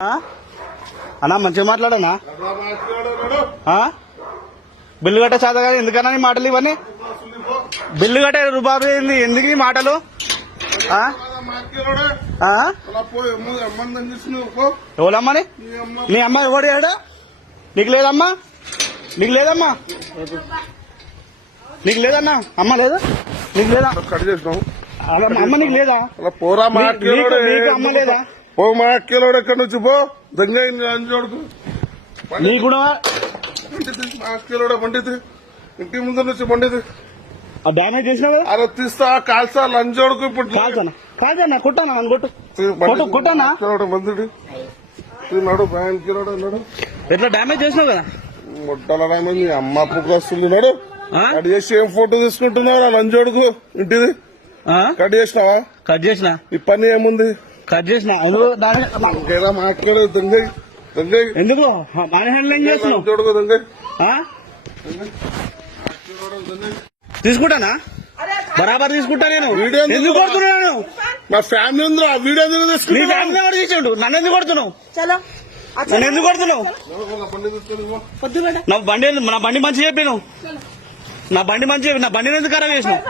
అన్నా మంచిగా మాట్లాడనా బిల్లు కట్టే చేత కానీ ఎందుకన్నా నీ మాటలు ఇవన్నీ బిల్లు కట్టే రూపాయలు ఏంది ఎందుకు ఈ మాటలు ఎవరమ్మని నీ అమ్మ ఎవడు ఏడా నీకు లేదమ్మా నీకు లేదమ్మా నీకు లేదన్నా అమ్మ లేదా నీకు లేదా అమ్మ నీకు లేదా పోరా నీకు అమ్మ లేదా పో మా అక్కలోడు ఎక్కడి నుంచి పో దంగోడుకు నీ కూడా మా అక్కలోడ పండితు ఇంటి ముందు నుంచి పండితు డామేజ్ చేసినావు అరే తీస్తా కాల్సా లంచోడుకు ఇప్పుడు కాదన్నా కొట్టానా కొట్టు కొట్టానా మందుడు నాడు బ్యాంకిలోడు అన్నాడు ఎట్లా డ్యామేజ్ చేసినావు కదా ముట్టల డ్యామేజ్ అమ్మ పుక్కు వస్తుంది నాడు కట్ చేసి ఏం ఫోటో తీసుకుంటున్నావు లంచోడుకు ఇంటిది కట్ చేసినావా కట్ చేసిన ఈ పని ఏముంది కట్ చేసిన మాట్లాడే దొంగ ఎందుకు మన హ్యాండిల్ ఏం చేస్తున్నావు చూడకు దొంగ తీసుకుంటానా బరాబర్ తీసుకుంటా నేను వీడియో ఎందుకు కొడుతున్నాను మా ఫ్యామిలీ ఉందిరా వీడియో నీ తీసుకుని ఫ్యామిలీ కూడా తీసాడు నన్ను ఎందుకు కొడుతున్నావు నన్ను ఎందుకు కొడుతున్నావు నా బండి మంచి చెప్పాను నా బండి మంచి నా బండిని ఎందుకు ఖరాబ్ చేసినావు